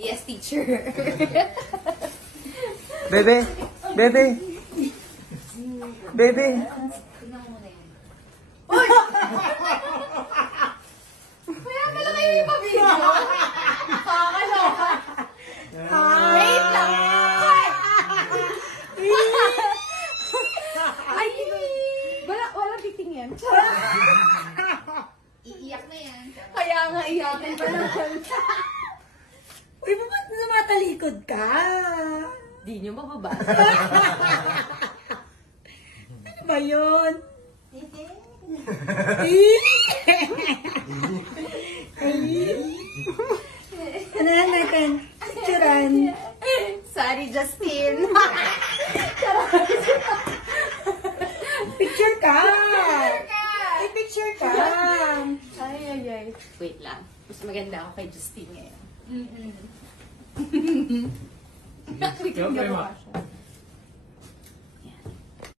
Yes, teacher. Bebe! Bebe! Bebe! Tingnan mo muna yun. Uy! Kaya pala kayo yung pabidyo. Kakaloka. Wait lang. Ay, wala titingin. Iiyak na yan. Kaya nga iyakin pa naman. Uy, ba't namatalikod ka? Di nyo mababasa. Ano ba yun? Ano natin? Picturean. Sorry, Justin. Picture ka! Ay, picture ka! Ay. Wait lang. Mas maganda ako kay Justin ngayon. Ikaw, Prema.